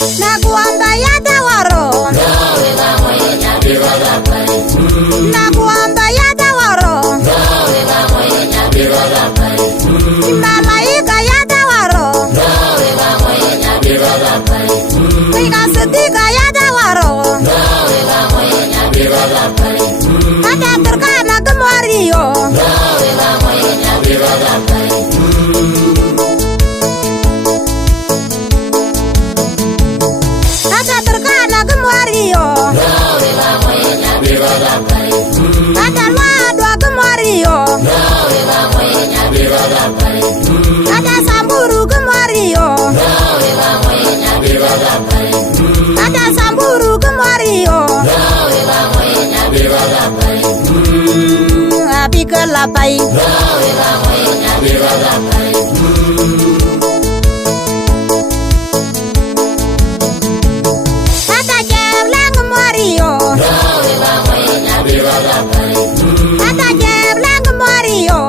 nakuomba yatawaro, nakuomba yatawaro, malaika yatawaro, ikasetika yatawaro, hata Turkana kemario, hata Turkana kemario, hata Wadwa kemario, hata Samburu kemario, hata Samburu kemario, abika labai, hata Jeblang kemario, hata Jeblang kemario,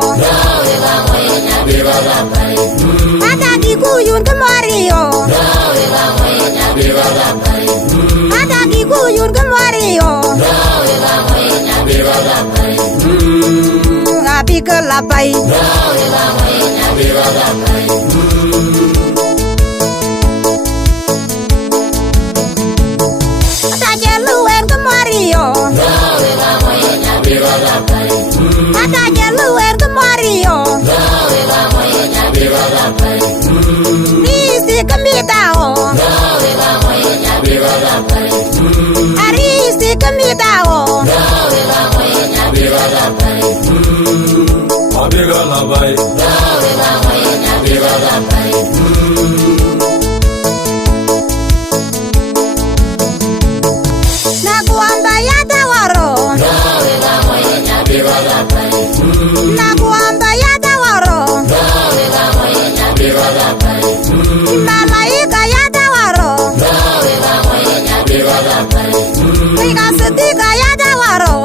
hata Kikuyun kemario, hata Kikuyun kemario, abika labai, hata Jeluen kemario, hata Jeluen kemario, Risti kemitao, Aristi kemitao, Abega labai, nakuomba yatawaro, nakuomba yatawaro, malaika yatawaro, ikasetika yatawaro,